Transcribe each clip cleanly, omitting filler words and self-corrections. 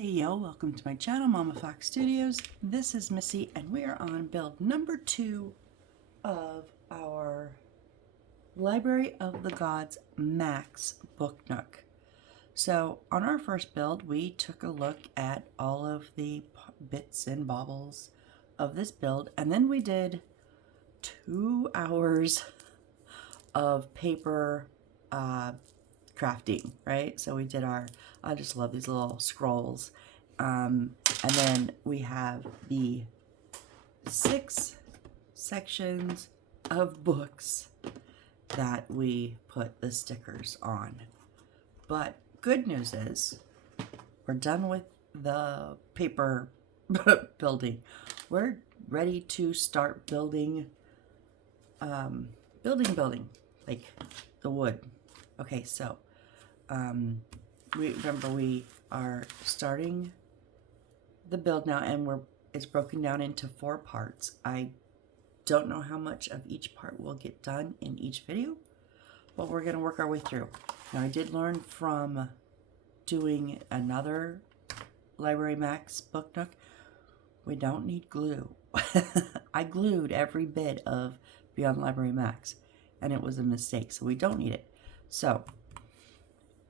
Hey yo, welcome to my channel, Mama Fox Studios. This is Missy and we are on build number 2 of our Library of the Gods Max Book Nook. So on our first build, we took a look at all of the bits and baubles of this build, and then we did 2 hours of paper crafting, right? So we did our, I just love these little scrolls. And then we have the 6 sections of books that we put the stickers on. But good news is we're done with the paper building. We're ready to start building, building, like the wood. Okay, so we are starting the build now, and it's broken down into 4 parts. I don't know how much of each part will get done in each video, but we're going to work our way through. Now, I did learn from doing another Library Max Book Nook, we don't need glue. I glued every bit of Beyond Library Max, and it was a mistake, so we don't need it. So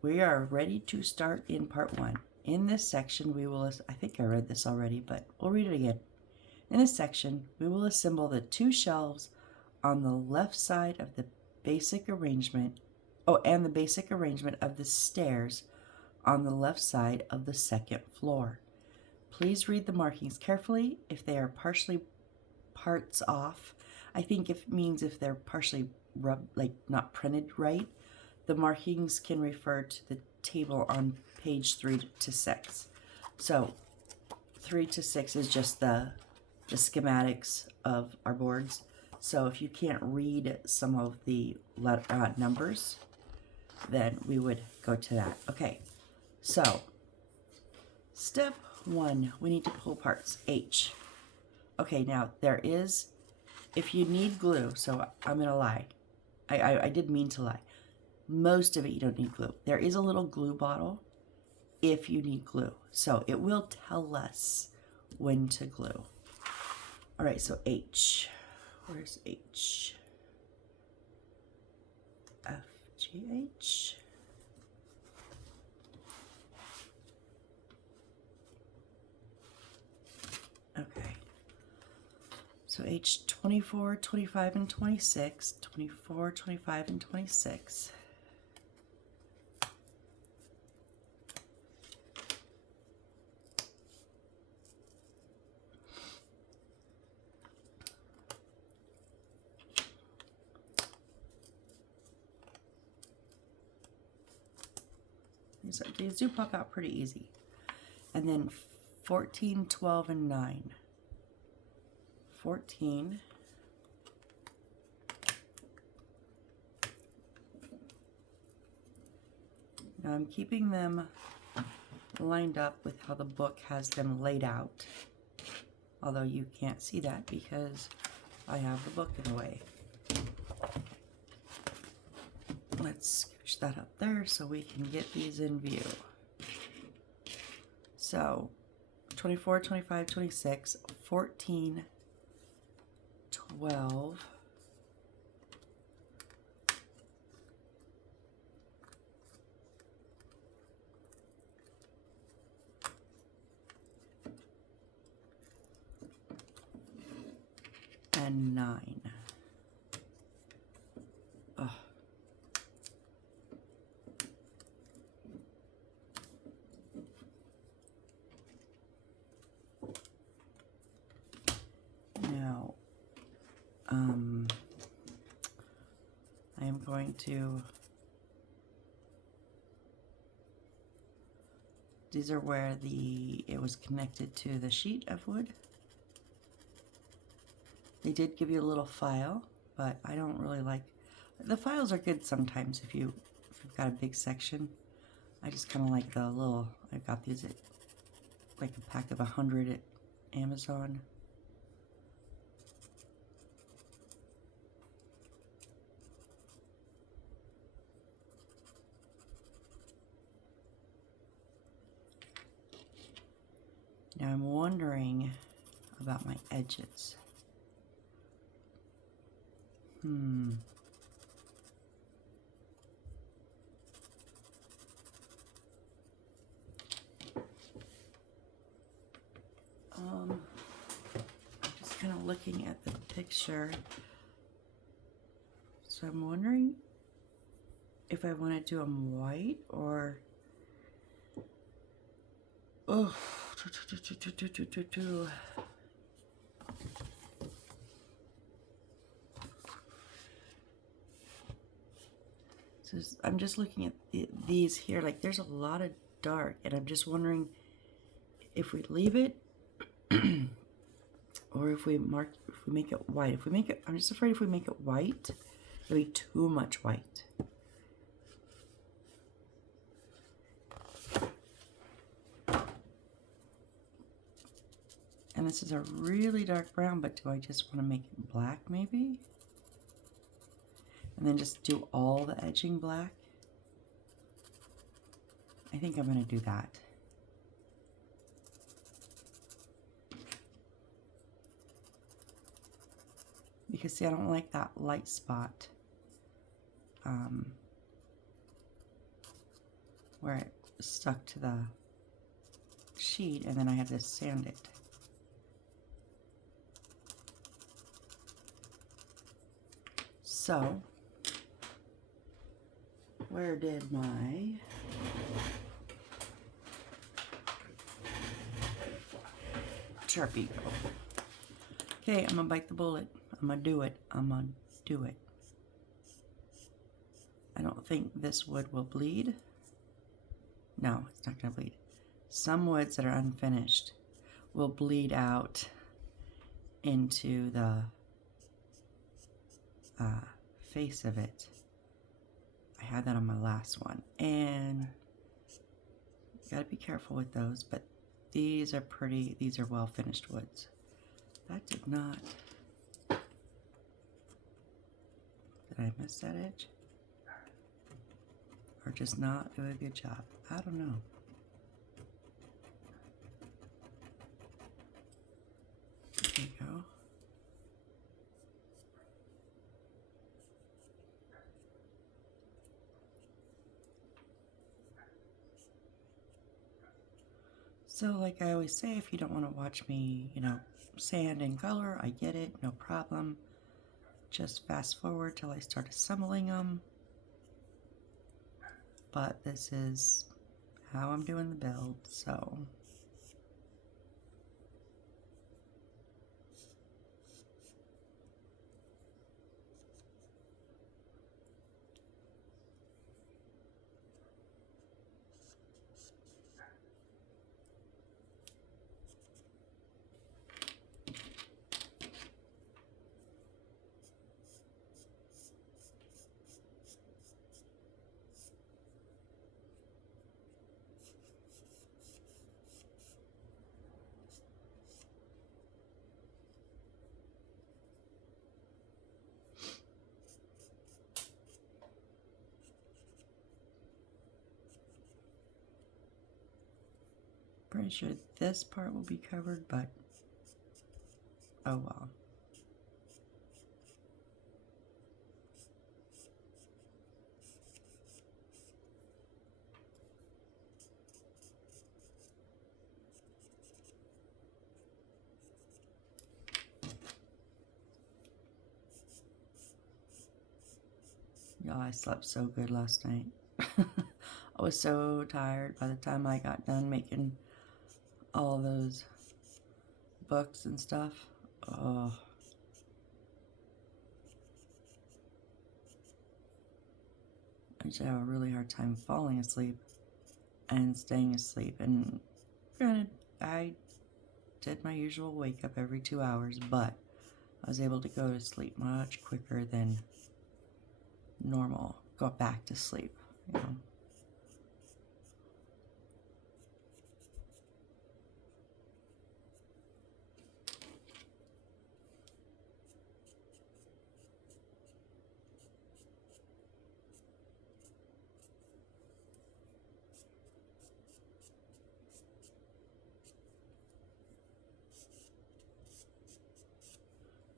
we are ready to start in part 1. In this section, we will, I think I read this already, but we'll read it again. In this section, we will assemble the 2 shelves on the left side of the basic arrangement, and the basic arrangement of the stairs on the left side of the 2nd floor. Please read the markings carefully. If they are partially parts off, I think it means if they're partially rubbed, like not printed right, the markings can refer to the table on page 3 to 6. So 3 to 6 is just the schematics of our boards. So if you can't read some of the numbers, then we would go to that. Okay, so step 1, we need to pull parts H. Okay, now there is, if you need glue, so I'm gonna lie, I did mean to lie. Most of it you don't need glue. There is a little glue bottle if you need glue. So it will tell us when to glue. All right, so H. Where's H? F, G, H. Okay. So H 24, 25, and 26. 24, 25, and 26. These do pop out pretty easy. And then 14, 12, and 9. 14. Now I'm keeping them lined up with how the book has them laid out. Although you can't see that because I have the book in the way. Let's scooch that up there so we can get these in view. So 24, 25, 26, 14, 12, and 9. Ugh. Now, I am going to, these are where it was connected to the sheet of wood. They did give you a little file, but I don't really like, the files are good sometimes if you've got a big section. I just kind of like the little, I got these at like a pack of 100 at Amazon. Now I'm wondering about my edges. Just kind of looking at the picture. So I'm wondering if I want to do them white or... Oh, so I'm just looking at these here. Like, there's a lot of dark, and I'm just wondering if we leave it or if we make it white. If we make it, I'm just afraid if we make it white, it'll be too much white. And this is a really dark brown, but do I just want to make it black maybe? And then just do all the edging black? I think I'm going to do that. Because see, I don't like that light spot where it stuck to the sheet, and then I had to sand it. So, where did my Sharpie go? Okay, I'm gonna bite the bullet. I'm gonna do it. I'm gonna do it. I don't think this wood will bleed. No, it's not gonna bleed. Some woods that are unfinished will bleed out into the face of it. I had that on my last one, and you gotta be careful with those, but these are pretty, these are well finished woods. That did not, did I miss that edge? Or just not do a good job? I don't know. There you go. So like I always say, if you don't want to watch me, you know, sand and color, I get it, no problem. Just fast forward till I start assembling them. But this is how I'm doing the build, so. Pretty sure this part will be covered, but oh well. Y'all, I slept so good last night. I was so tired by the time I got done making all those books and stuff. Oh. I just have a really hard time falling asleep and staying asleep. And granted, I did my usual wake up every 2 hours, but I was able to go to sleep much quicker than normal. Go back to sleep, you know.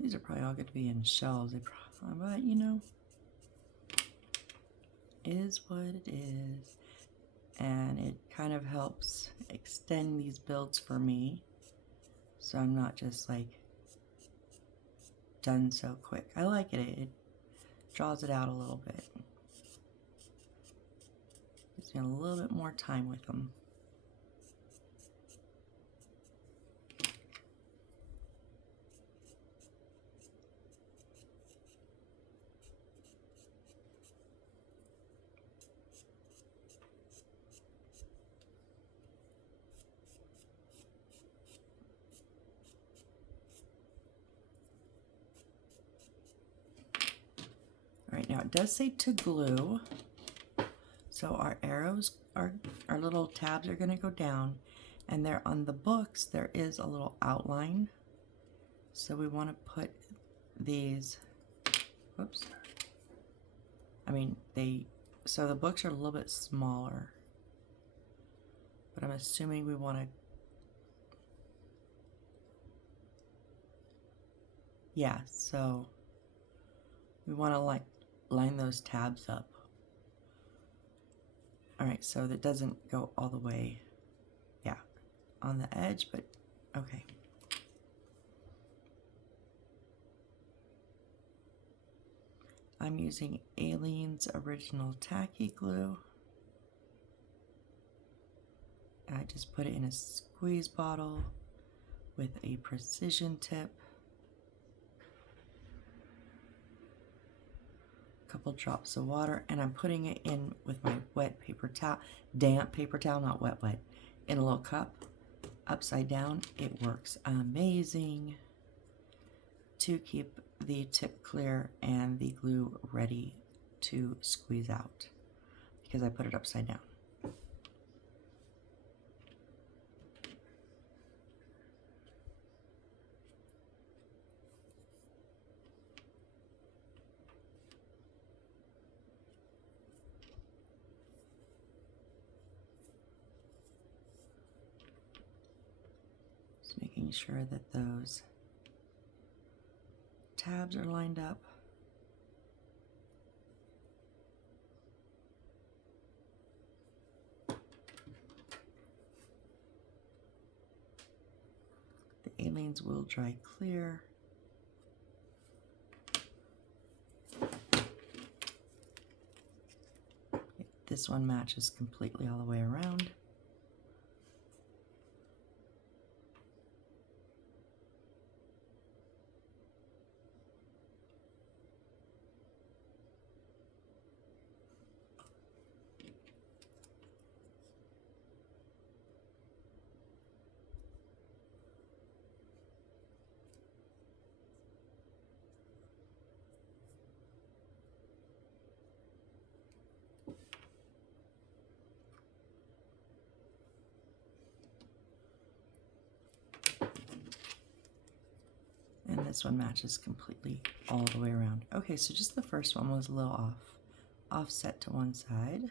These are probably all going to be in shells, but you know, is what it is. And it kind of helps extend these builds for me, so I'm not just like done so quick. I like it. It draws it out a little bit. Gives me a little bit more time with them. All right, now it does say to glue. So our arrows, our little tabs are going to go down, and there on the books there is a little outline. So we want to put these, whoops. So the books are a little bit smaller, but I'm assuming we want to, yeah, so we want to like line those tabs up. All right, so that doesn't go all the way, yeah, on the edge, but okay. I'm using Aleene's Original Tacky Glue. I just put it in a squeeze bottle with a precision tip. A couple drops of water, and I'm putting it in with my wet paper towel, damp paper towel, not wet, in a little cup, upside down. It works amazing to keep the tip clear and the glue ready to squeeze out because I put it upside down. Just making sure that those tabs are lined up. The Aleene's will dry clear. This one matches completely all the way around. And this one matches completely all the way around. Okay, so just the first one was a little offset to one side.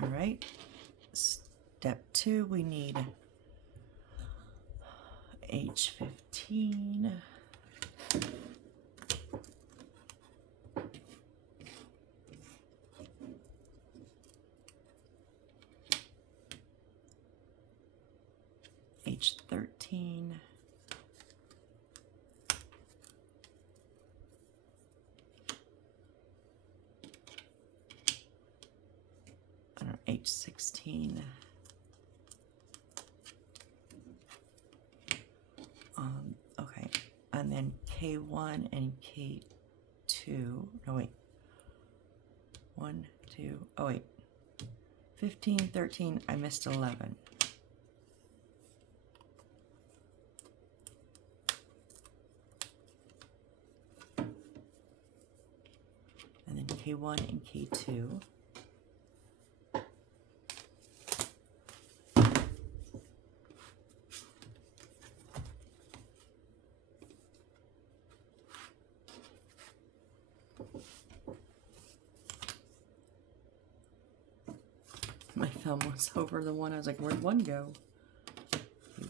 All right, step 2, we need H15. H13. H16. Okay, and then K1 and K2. No, wait. 1, 2, oh wait. 15, 13, I missed 11. K1 and K2. My thumb was over the one. I was like, where'd one go?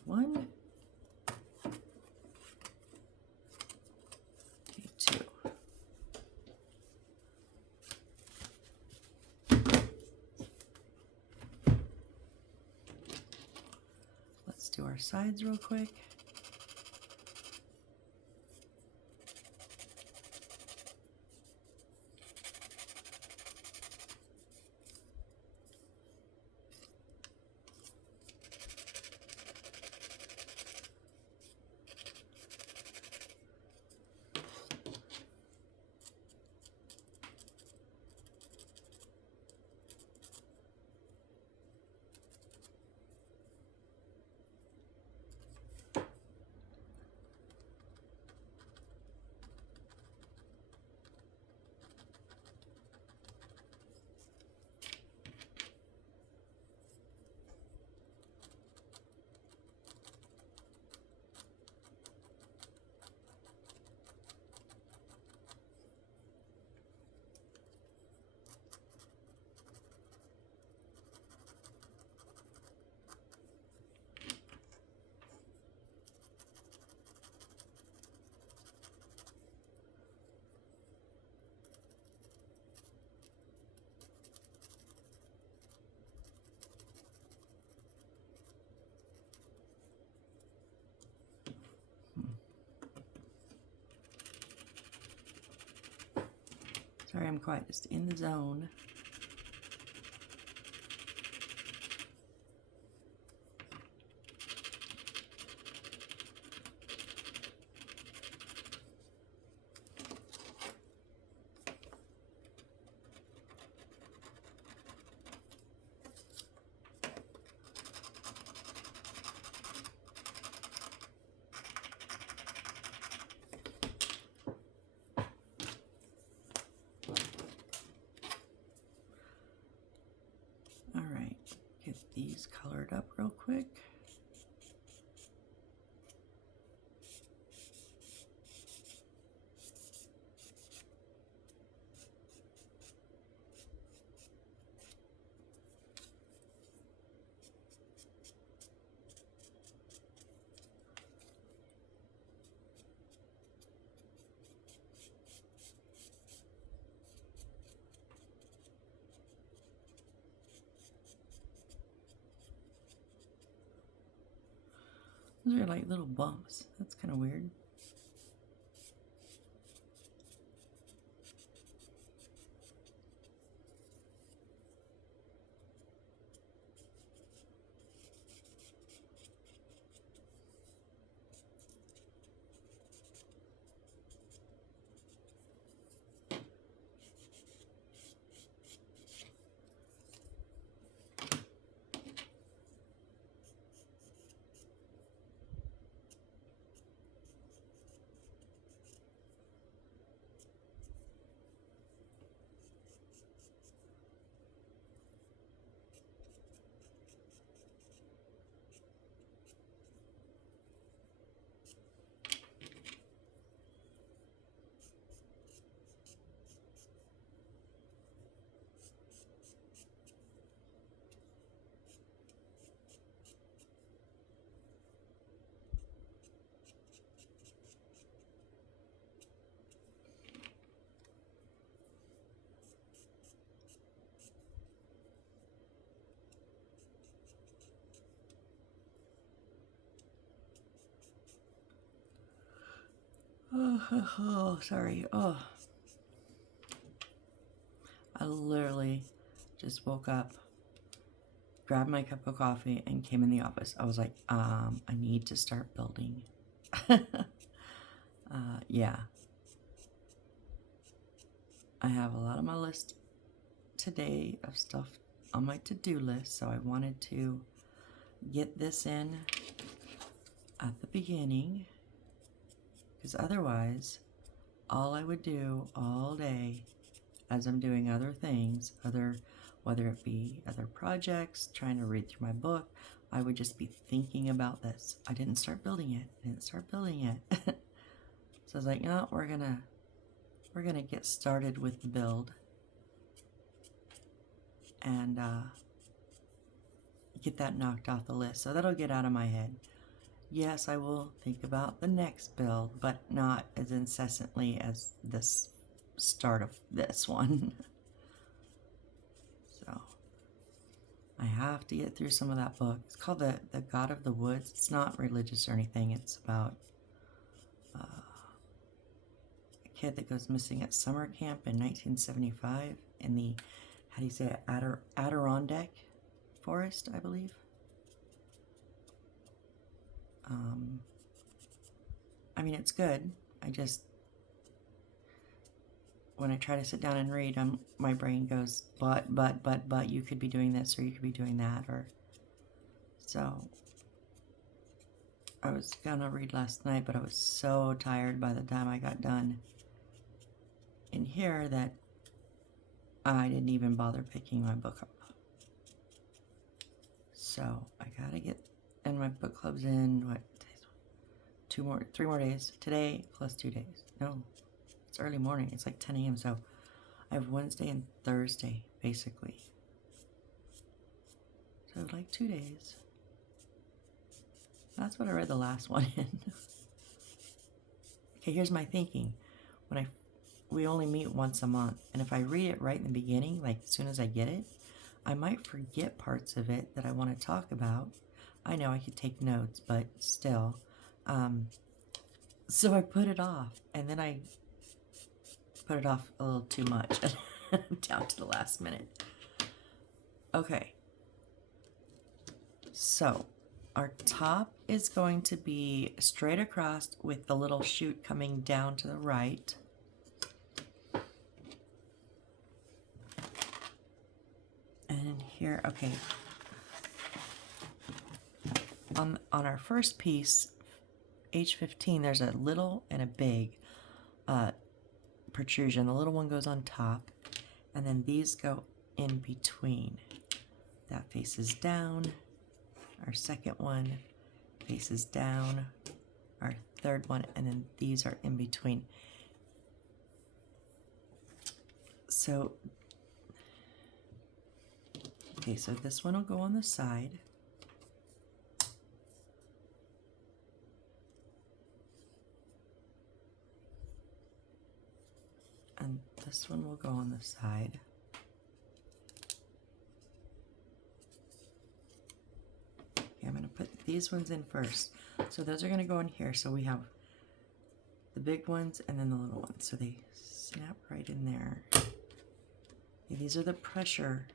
K1. K2. Let's do our sides real quick. Sorry, I'm quiet, just in the zone. All right, get these colored up real quick. Those are like little bumps. That's kind of weird. Oh, sorry. Oh, I literally just woke up, grabbed my cup of coffee, and came in the office. I was like, I need to start building. Yeah. I have a lot on my list today of stuff on my to-do list, so I wanted to get this in at the beginning, because otherwise all I would do all day as I'm doing other things, whether it be other projects, trying to read through my book, I would just be thinking about this. I didn't start building it. So I was like, no, we're gonna get started with the build and get that knocked off the list. So that'll get out of my head. Yes, I will think about the next build, but not as incessantly as this start of this one. So I have to get through some of that book. It's called the God of the Woods. It's not religious or anything. It's about a kid that goes missing at summer camp in 1975 in the, how do you say it, Adirondack forest, I believe. I mean, it's good. I just, when I try to sit down and read, my brain goes, but, you could be doing this or you could be doing that, or, so I was gonna read last night, but I was so tired by the time I got done in here that I didn't even bother picking my book up. So I gotta get, and my book club's in, what, 3 more days. Today plus 2 days. No, it's early morning. It's like 10 a.m. So I have Wednesday and Thursday, basically. So like 2 days. That's what I read the last one in. Okay, here's my thinking. We only meet once a month, and if I read it right in the beginning, like as soon as I get it, I might forget parts of it that I want to talk about. I know I could take notes, but still. So I put it off, and then I put it off a little too much, down to the last minute. Okay. So our top is going to be straight across with the little chute coming down to the right. And here, okay. On our first piece, H15, there's a little and a big protrusion. The little one goes on top, and then these go in between. That faces down. Our second one faces down. Our third one, and then these are in between. So, okay, so this one will go on the side. And this one will go on the side. Okay, I'm going to put these ones in first. So those are going to go in here. So we have the big ones and then the little ones. So they snap right in there. Okay, these are the pressure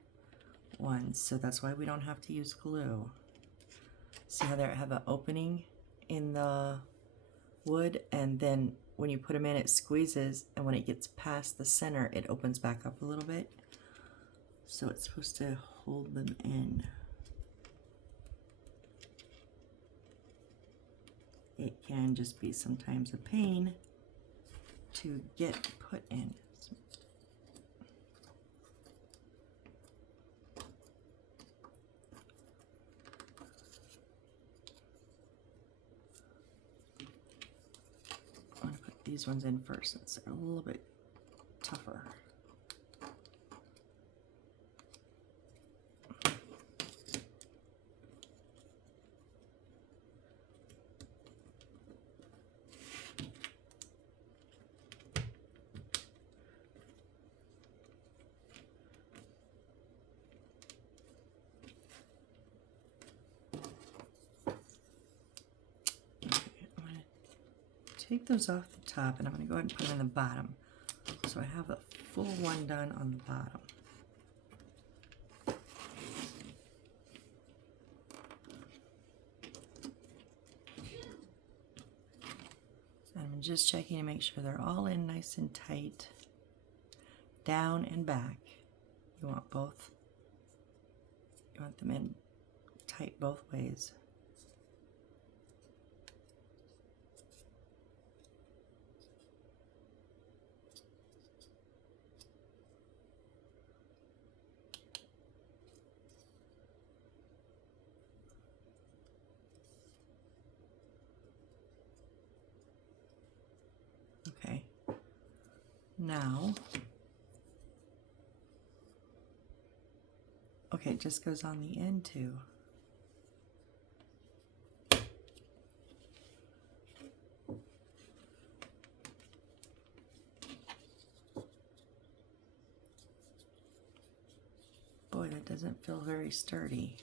ones. So that's why we don't have to use glue. See how they have an opening in the wood, and then when you put them in, it squeezes, and when it gets past the center, it opens back up a little bit. So it's supposed to hold them in. It can just be sometimes a pain to get put in. These ones in first since they're a little bit tougher. Take those off the top, and I'm going to go ahead and put them in the bottom. So I have a full one done on the bottom. And I'm just checking to make sure they're all in nice and tight, down and back. You want both. You want them in tight both ways. Now, okay, it just goes on the end too. Boy, that doesn't feel very sturdy.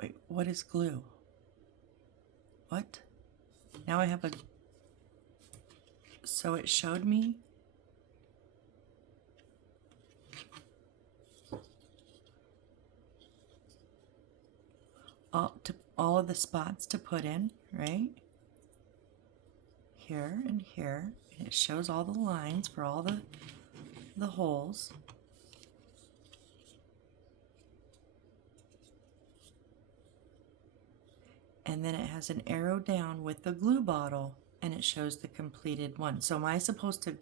Wait, what is glue? What? Now I have a... So it showed me all of the spots to put in, right? Here and here. And it shows all the lines for all the holes. And then it has an arrow down with the glue bottle, and it shows the completed one. So I'm supposed to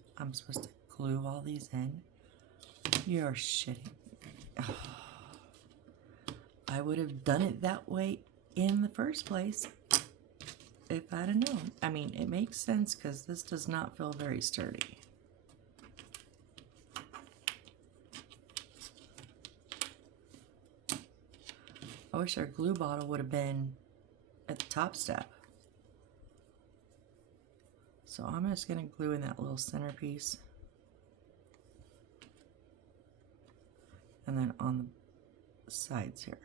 glue all these in? You're shitting. Oh, I would have done it that way in the first place if I'd have known. I mean, it makes sense because this does not feel very sturdy. I wish our glue bottle would have been at the top step. So I'm just going to glue in that little centerpiece. And then on the sides here.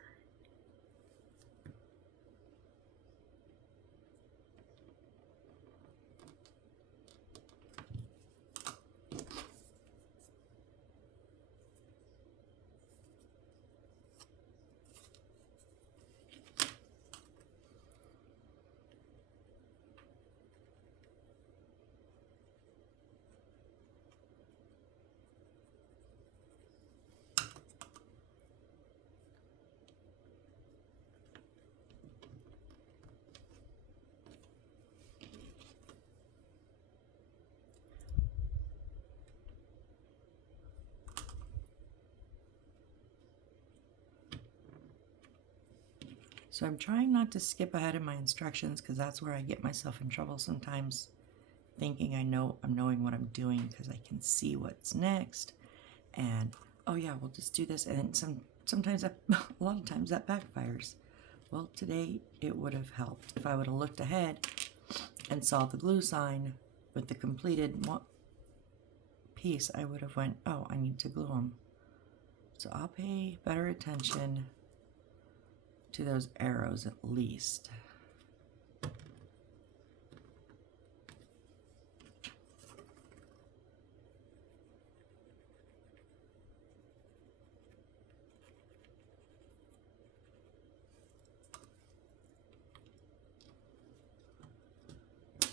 So I'm trying not to skip ahead in my instructions because that's where I get myself in trouble sometimes, thinking I'm knowing what I'm doing because I can see what's next. And oh yeah, we'll just do this. And sometimes that, a lot of times that backfires. Well, today it would have helped if I would have looked ahead and saw the glue sign with the completed piece. I would have went, oh, I need to glue them. So I'll pay better attention to those arrows at least.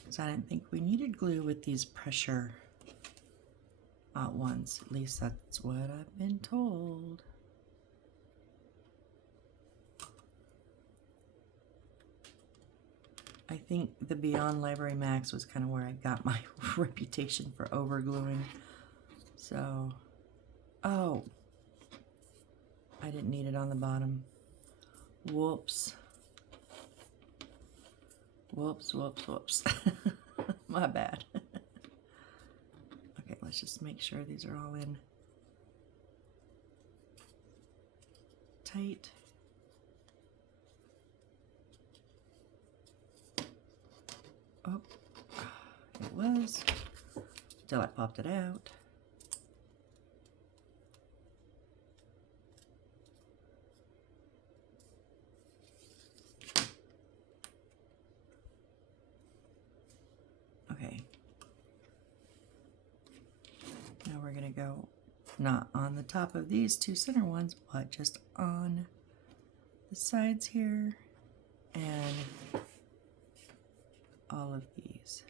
So I didn't think we needed glue with these pressure ones. At least that's what I've been told. I think the Beyond Library Max was kind of where I got my reputation for overgluing. So, oh, I didn't need it on the bottom. Whoops. Whoops, whoops, whoops. My bad. Okay, let's just make sure these are all in tight. Oh, it was, till I popped it out. Okay. Now we're gonna go not on the top of these two center ones, but just on the sides here and all of these.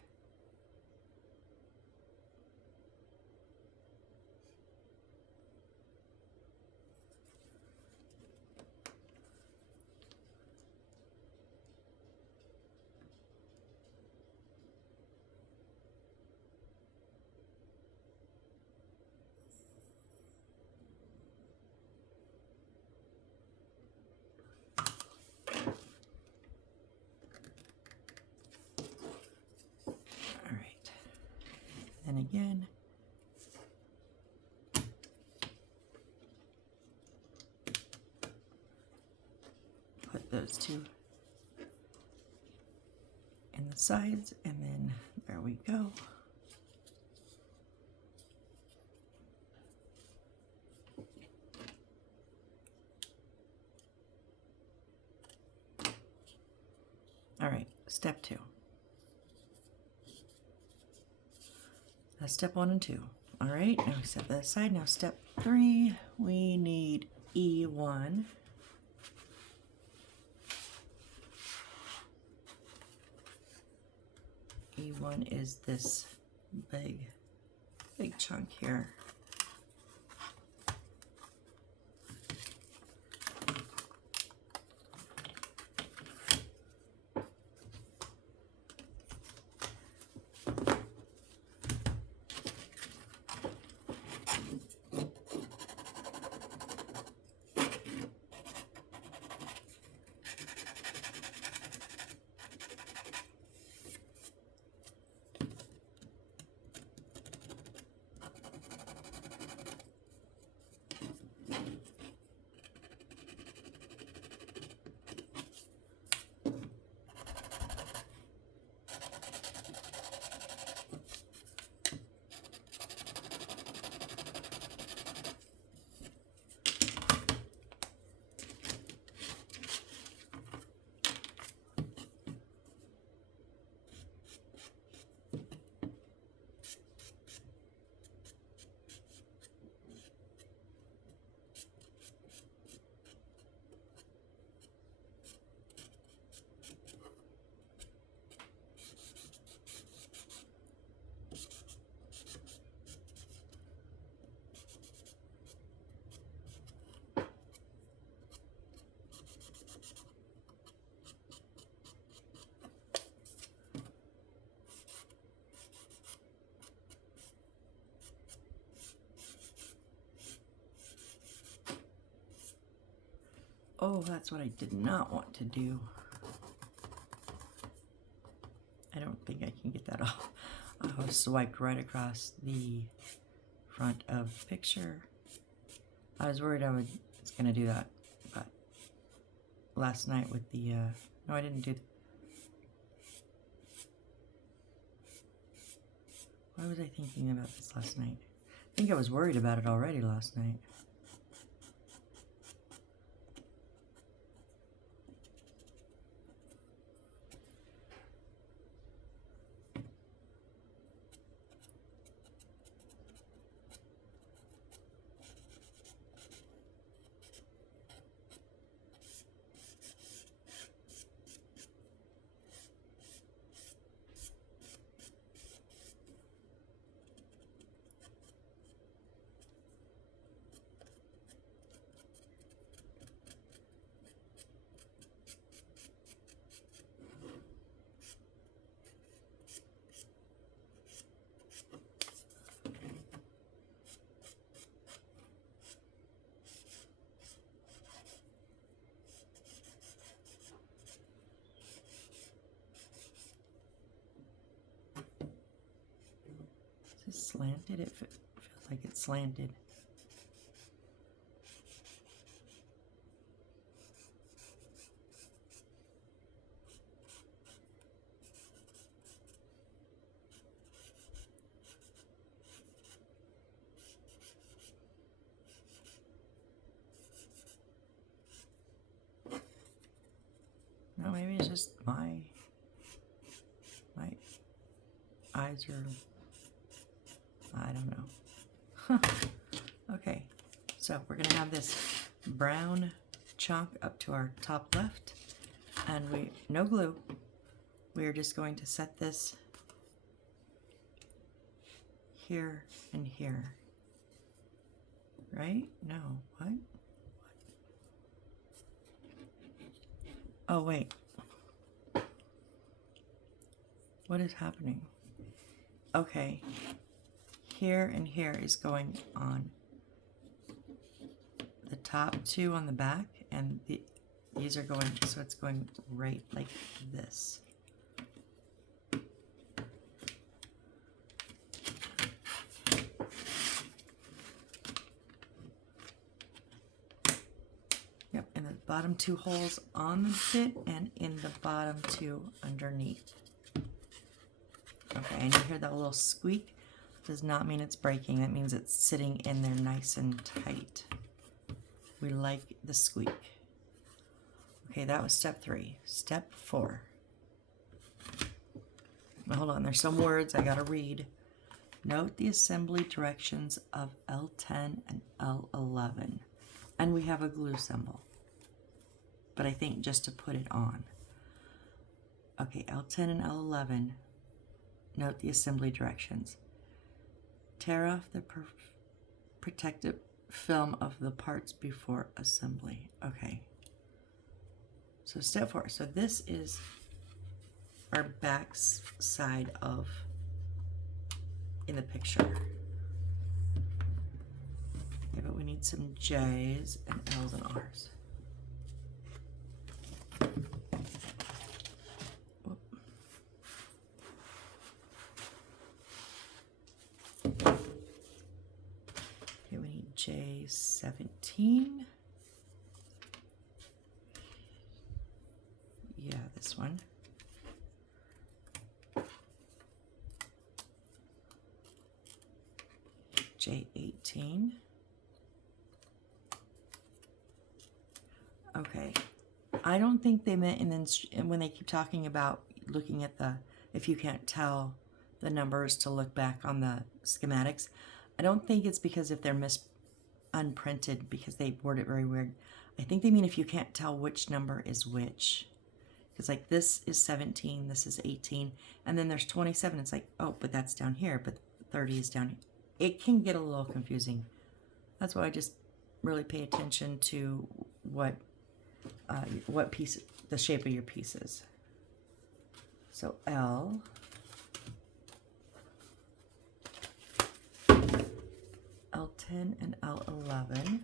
and again. Put those two in the sides, and then there we go. All right, step 2. That's step 1 and 2. All right, now we set that aside. Now step 3, we need E1. E1 is this big chunk here. Oh, that's what I did not want to do. I don't think I can get that off. I was swiped right across the front of the picture. I was worried I was going to do that, but last night with the, no, I didn't do. Why was I thinking about this last night? I think I was worried about it already last night. Is this slanted? It feels like it's slanted. No, maybe it's just my eyes are, I don't know. Huh. Okay, so we're gonna have this brown chunk up to our top left, and no glue. We are just going to set this here and here. Right? No, what? Oh, wait. What is happening? Okay. Here and here is going on the top two on the back, and these are going, so it's going right like this. bottom 2 holes on the bit and in the bottom 2 underneath. Okay, and you hear that little squeak. Does not mean it's breaking. That means it's sitting in there nice and tight. We like the squeak. Okay, that was step 3. Step 4. Now, hold on, there's some words I gotta read. Note the assembly directions of L10 and L11. And we have a glue symbol. But I think just to put it on. Okay, L10 and L11. Note the assembly directions. Tear off the protective film of the parts before assembly. Okay. So step 4. So this is our back side of in the picture. Okay, but we need some J's and L's and R's. Whoop. Okay, we need J17. Yeah, this one. J18. Okay. I don't think they meant, and then when they keep talking about looking at the, if you can't tell the numbers to look back on the schematics, I don't think it's because if they're unprinted because they word it very weird. I think they mean if you can't tell which number is which. Because like this is 17, this is 18, and then there's 27. It's like, oh, but that's down here, but 30 is down here. It can get a little confusing. That's why I just really pay attention to what piece, the shape of your pieces. So L, L10 and L11.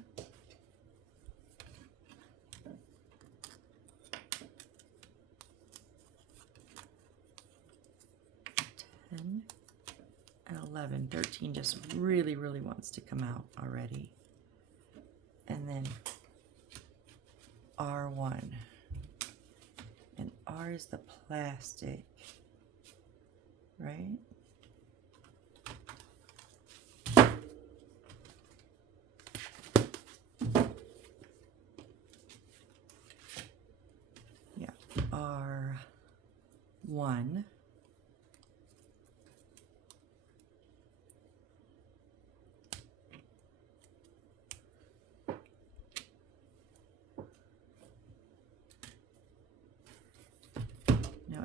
And 11, 13 just really wants to come out already. And then R1. And R is the plastic, right? Yeah, R1.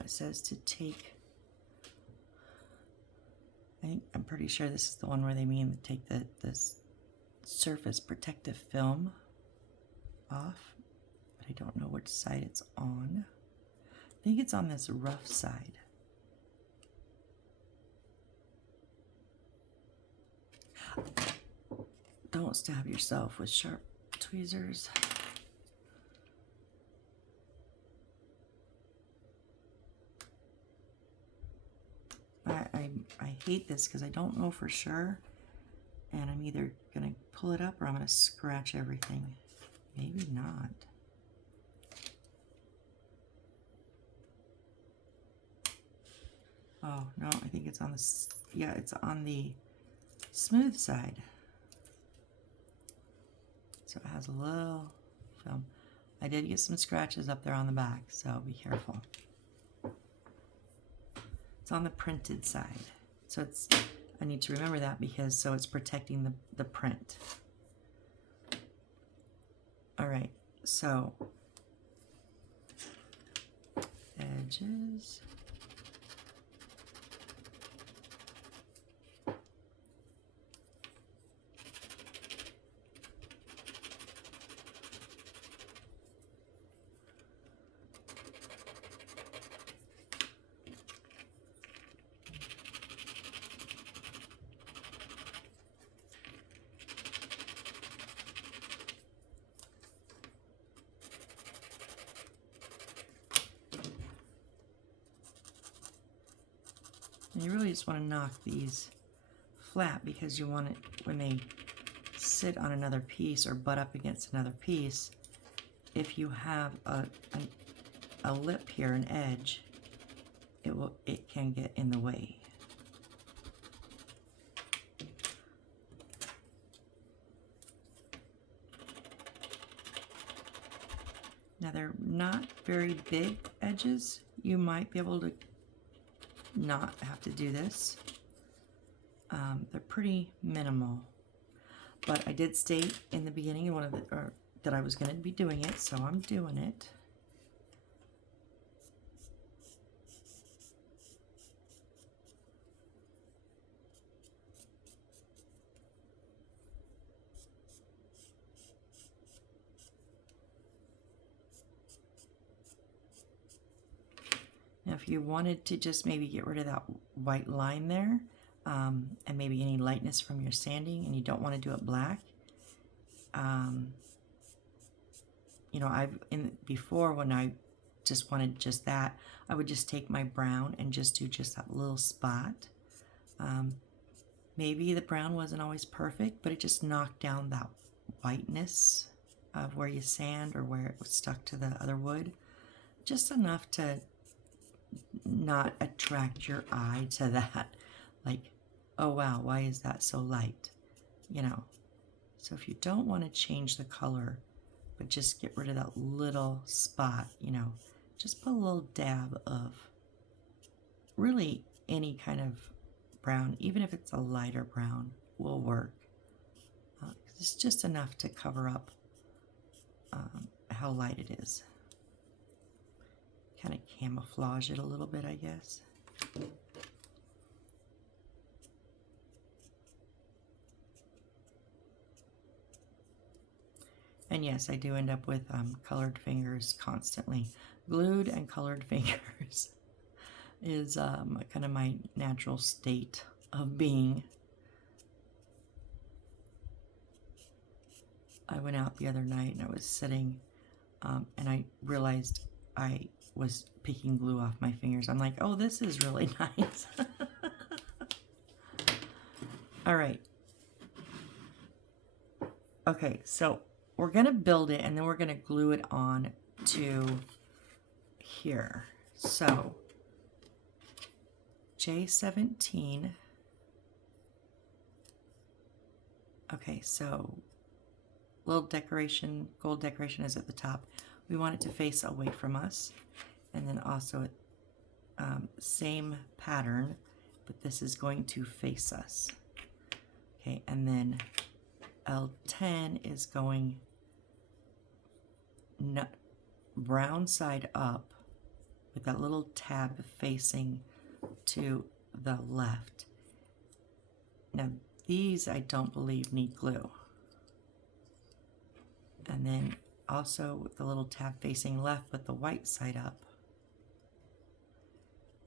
It says to take, I'm pretty sure this is the one where they mean to take this surface protective film off, but I don't know which side it's on. I think it's on this rough side. Don't stab yourself with sharp tweezers. I hate this because I don't know for sure, and I'm either going to pull it up or I'm going to scratch everything. Maybe not. Oh, no, I think it's on the, yeah, it's on the smooth side. So it has a little film. I did get some scratches up there on the back, so be careful. It's on the printed side. So it's, I need to remember that because so it's protecting the print. All right, so edges. And you really just want to knock these flat because you want it, when they sit on another piece or butt up against another piece, if you have a lip here, an edge, it can get in the way. Now they're not very big edges. You might be able to not have to do this. They're pretty minimal. But I did state in the beginning that I was going to be doing it, so I'm doing it. Now, if you wanted to just maybe get rid of that white line there, and maybe any lightness from your sanding, and you don't want to do it black, you know, before when I just wanted just that, I would just take my brown and just do just that little spot. Maybe the brown wasn't always perfect, but it just knocked down that whiteness of where you sand or where it was stuck to the other wood, just enough to not attract your eye to that, like, oh wow, why is that so light, you know. So if you don't want to change the color, but just get rid of that little spot, you know, just put a little dab of really any kind of brown, even if it's a lighter brown, will work. It's just enough to cover up how light it is. Kind of camouflage it a little bit, I guess. And yes, I do end up with colored fingers constantly. Glued and colored fingers is kind of my natural state of being. I went out the other night and I was sitting and I realized I was picking glue off my fingers. I'm like, oh, this is really nice. All right. Okay, so we're going to build it and then we're going to glue it on to here. So J17. Okay, so little decoration, gold decoration is at the top. We want it to face away from us. And then also same pattern, but this is going to face us. Okay, and then L10 is going brown side up with that little tab facing to the left. Now these I don't believe need glue. And then also with the little tab facing left with the white side up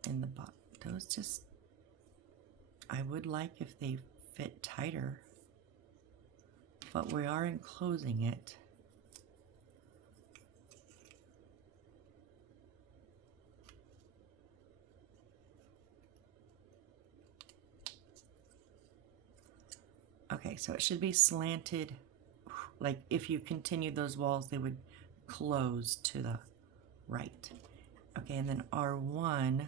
in the bottom. Those just, I would like if they fit tighter, but we are enclosing it. Okay, so it should be slanted. Like if you continued those walls, they would close to the right. Okay, and then R1.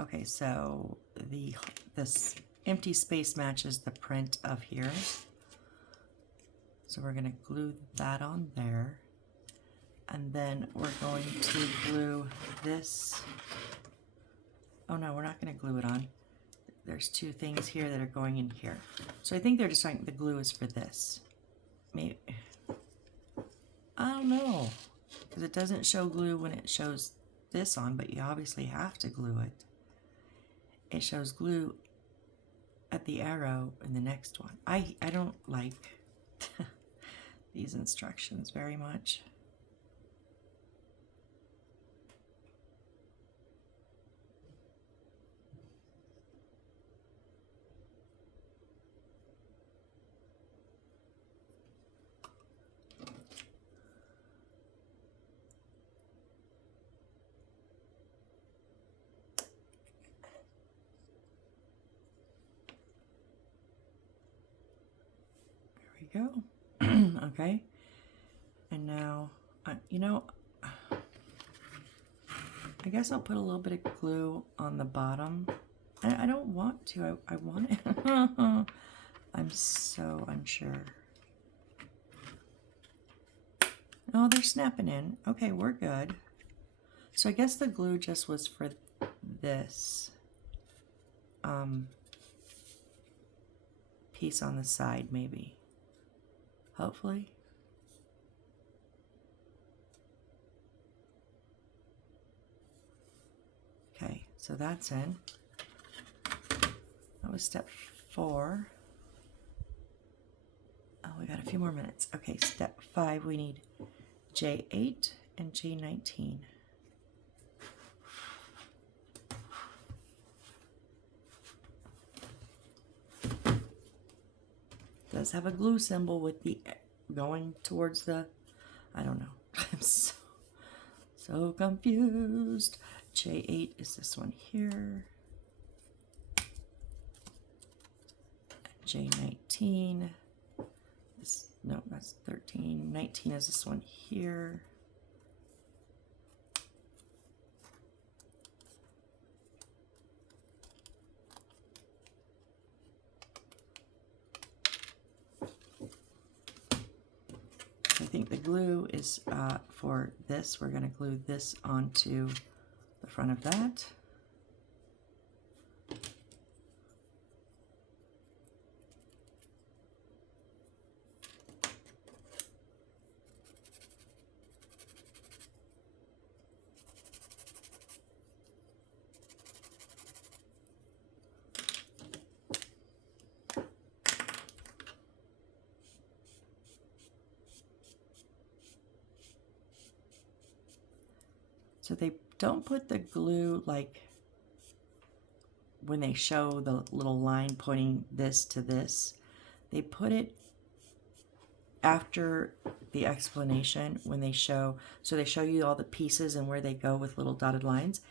Okay, so this empty space matches the print of here. So we're going to glue that on there. And then we're going to glue this. Oh no, we're not going to glue it on. There's two things here that are going in here. So I think they're just saying the glue is for this. Maybe. I don't know. Because it doesn't show glue when it shows this on, but you obviously have to glue it. It shows glue at the arrow in the next one. I don't like these instructions very much. go. Okay. And now, you know, I guess I'll put a little bit of glue on the bottom. I don't want to. I want it. I'm so unsure. Oh, they're snapping in. Okay, we're good. So I guess the glue just was for this piece on the side, maybe. Hopefully. Okay, so that's in. That was step 4. Oh, we got a few more minutes. Okay, step 5, we need J8 and J19. Does have a glue symbol with the going towards the, I don't know. I'm so confused. J8 is this one here. J19. This, no, that's 13. 19 is this one here. I think the glue is for this. We're going to glue this onto the front of that. So they don't put the glue like when they show the little line pointing this to this. They put it after the explanation when they show, so they show you all the pieces and where they go with little dotted lines.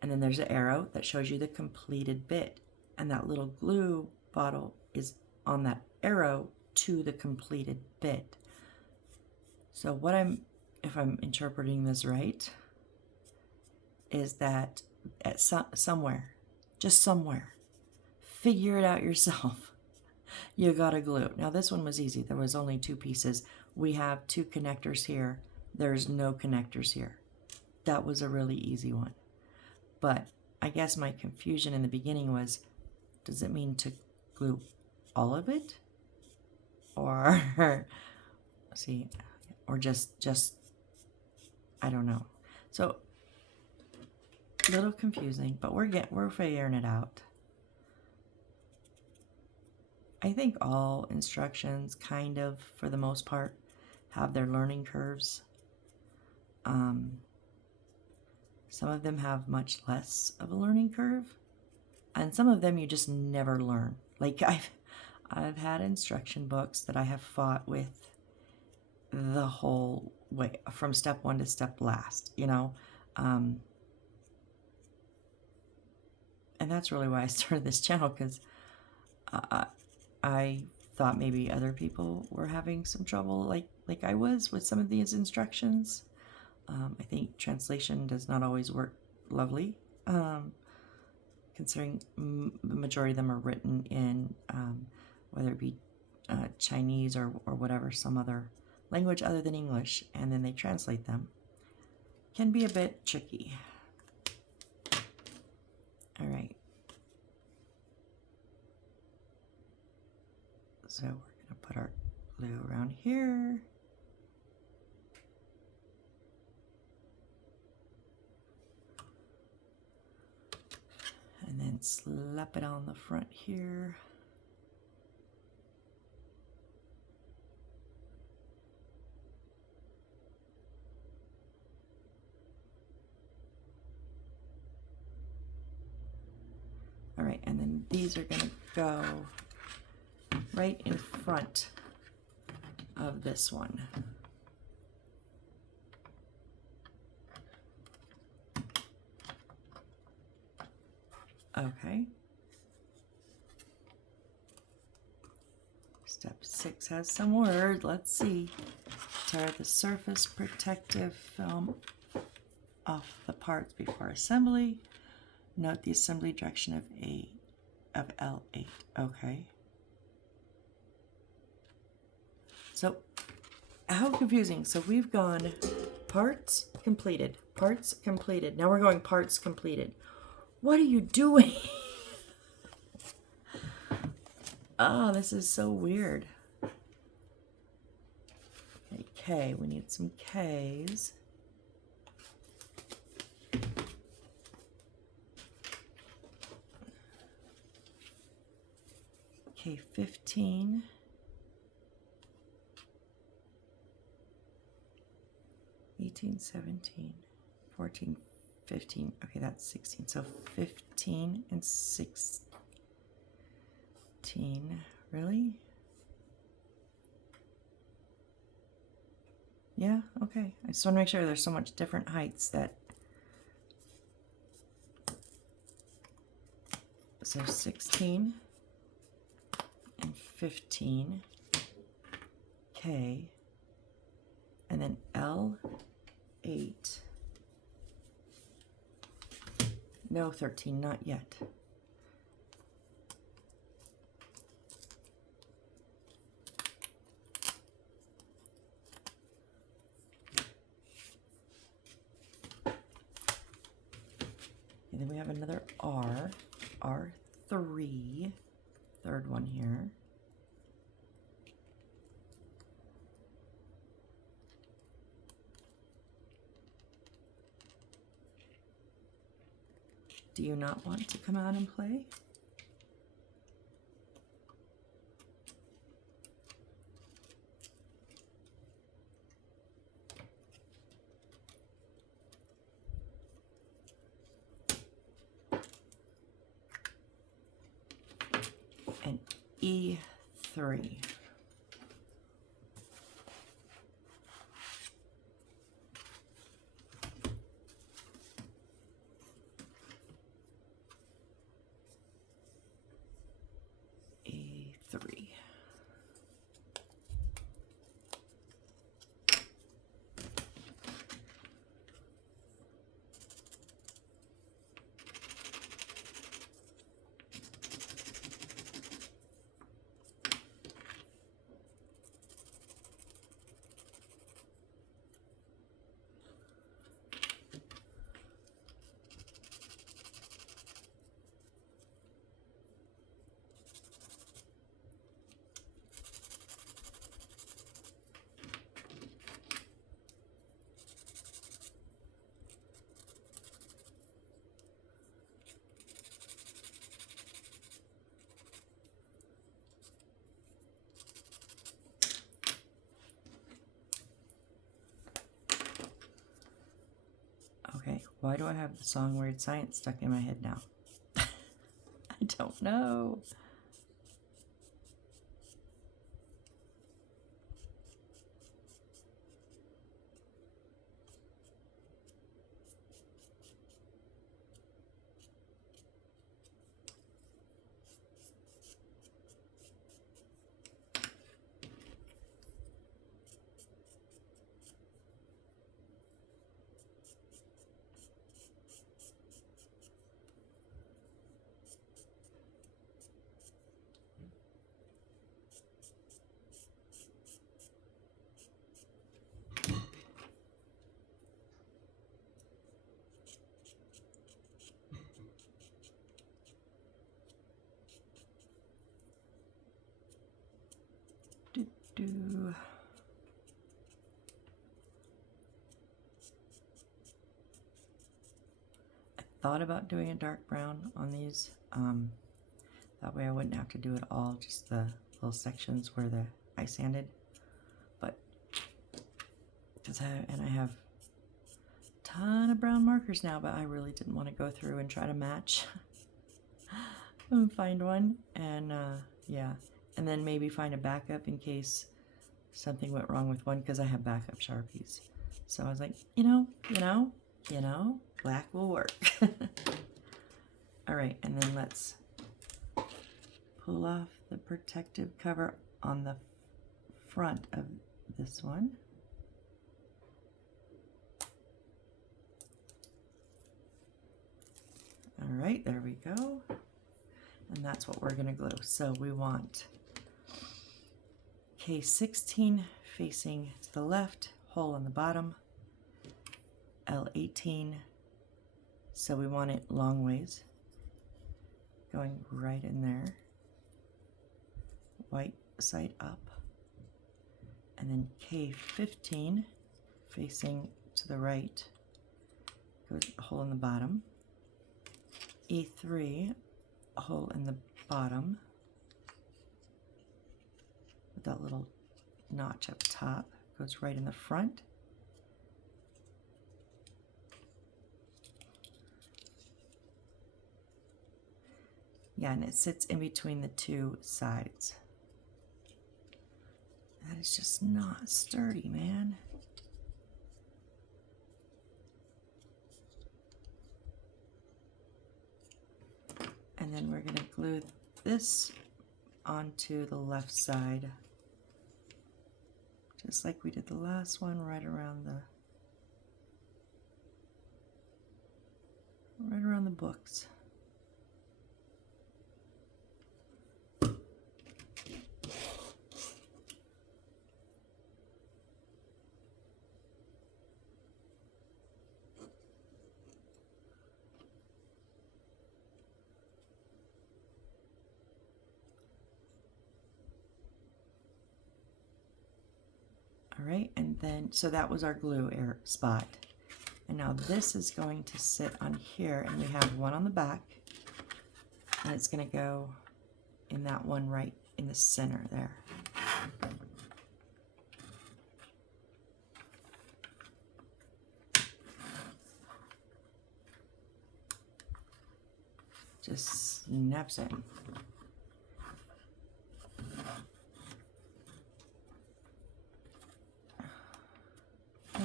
And then there's an arrow that shows you the completed bit. And that little glue bottle is on that arrow to the completed bit. So what if I'm interpreting this right, is that at somewhere, just somewhere, figure it out yourself. You gotta glue. Now this one was easy. There was only 2 pieces. We have 2 connectors here. There's no connectors here. That was a really easy one. But I guess my confusion in the beginning was, does it mean to glue all of it? Or, see, or just, I don't know. So, a little confusing, but we're figuring it out. I think all instructions kind of, for the most part, have their learning curves. Some of them have much less of a learning curve, and some of them you just never learn. Like I've had instruction books that I have fought with the whole way, from step 1 to step last, you know. And that's really why I started this channel, because I thought maybe other people were having some trouble like I was with some of these instructions. I think translation does not always work lovely, considering the majority of them are written in whether it be Chinese or whatever, some other language other than English, and then they translate them. Can be a bit tricky. All right. So we're going to put our glue around here. And then slap it on the front here. All right, and then these are going to go right in front of this one. Okay. Step 6 has some word. Let's see. Tear the surface protective film off the parts before assembly. Note the assembly direction of L8. Okay. So, how confusing. So we've gone parts completed, parts completed. Now we're going parts completed. What are you doing? Oh, this is so weird. Okay, K. We need some Ks. K15. 18, 17, 14, 15. Okay, that's 16. So 15 and 16. Really? Yeah, okay. I just want to make sure there's so much different heights that... So 16 and 15. K. And then L8. No, 13, not yet. And then we have another R, R3, third one here. Do you not want to come out and play? And E3. E3. Okay, why do I have the song Weird Science stuck in my head now? I don't know. Do. I thought about doing a dark brown on these. That way I wouldn't have to do it all, just the little sections where I sanded. But, I have a ton of brown markers now, but I really didn't want to go through and try to match and find one. And yeah, and then maybe find a backup in case something went wrong with one, because I have backup Sharpies. So I was like, you know, black will work. All right, and then let's pull off the protective cover on the front of this one. All right, there we go. And that's what we're going to glue. So we want K16 facing to the left, hole on the bottom, L18, so we want it long ways, going right in there, white side up, and then K15 facing to the right, goes hole in the bottom, E3, hole in the bottom, with that little notch up top, goes right in the front. Yeah, and it sits in between the two sides. That is just not sturdy, man. And then we're going to glue this onto the left side, just like we did the last one, right around the books. All right, and then, so that was our glue air spot. And now this is going to sit on here, and we have one on the back, and it's going to go in that one right in the center there. Just snaps in.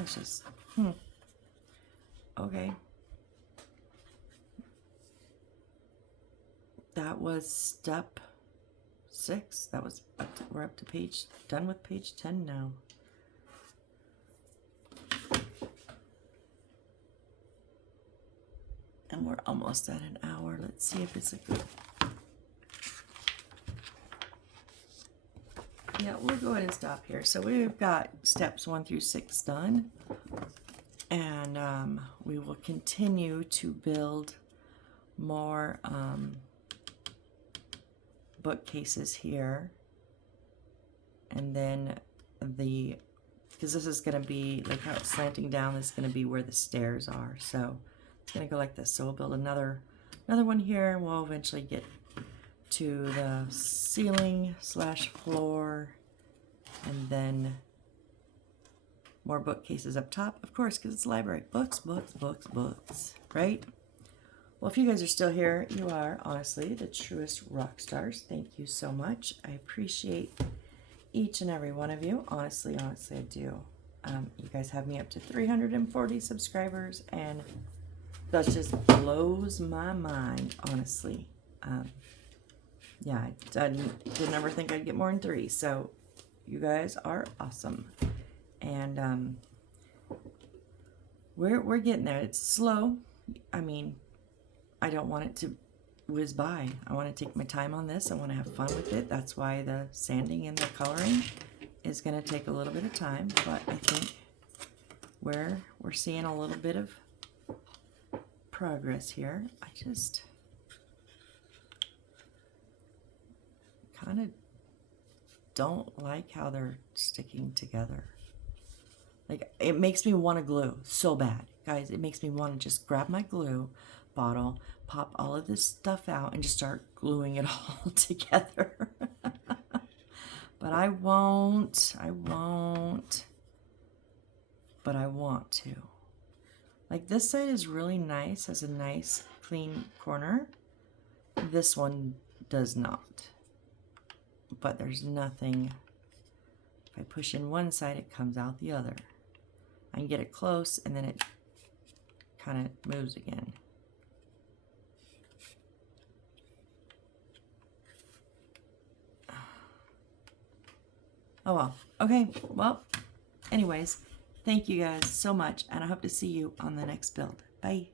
It's just, okay. That was step 6. That was, we're up to page, done with page 10 now. And we're almost at an hour. Let's see if it's a good. Yeah, we'll go ahead and stop here. So we've got steps 1 through 6 done. And we will continue to build more bookcases here. And then because this is going to be, like how it's slanting down, this is going to be where the stairs are. So it's going to go like this. So we'll build another one here, and we'll eventually get to the ceiling / floor, and then more bookcases up top, of course, because it's a library. Books, books, books, books, right? Well, if you guys are still here, you are honestly the truest rock stars. Thank you so much. I appreciate each and every one of you. Honestly, I do. You guys have me up to 340 subscribers, and that just blows my mind, honestly. Yeah, I didn't ever think I'd get more than 3, so you guys are awesome. And we're getting there. It's slow. I mean, I don't want it to whiz by. I want to take my time on this. I want to have fun with it. That's why the sanding and the coloring is going to take a little bit of time, but I think we're seeing a little bit of progress here. I just kind of don't like how they're sticking together. Like, it makes me want to glue so bad. Guys, it makes me want to just grab my glue bottle, pop all of this stuff out, and just start gluing it all together. But I won't. But I want to. Like, this side is really nice, has a nice clean corner. This one does not. But there's nothing. If I push in one side, it comes out the other. I can get it close, and then it kind of moves again. Oh well. Okay, well, anyways, thank you guys so much, and I hope to see you on the next build. Bye.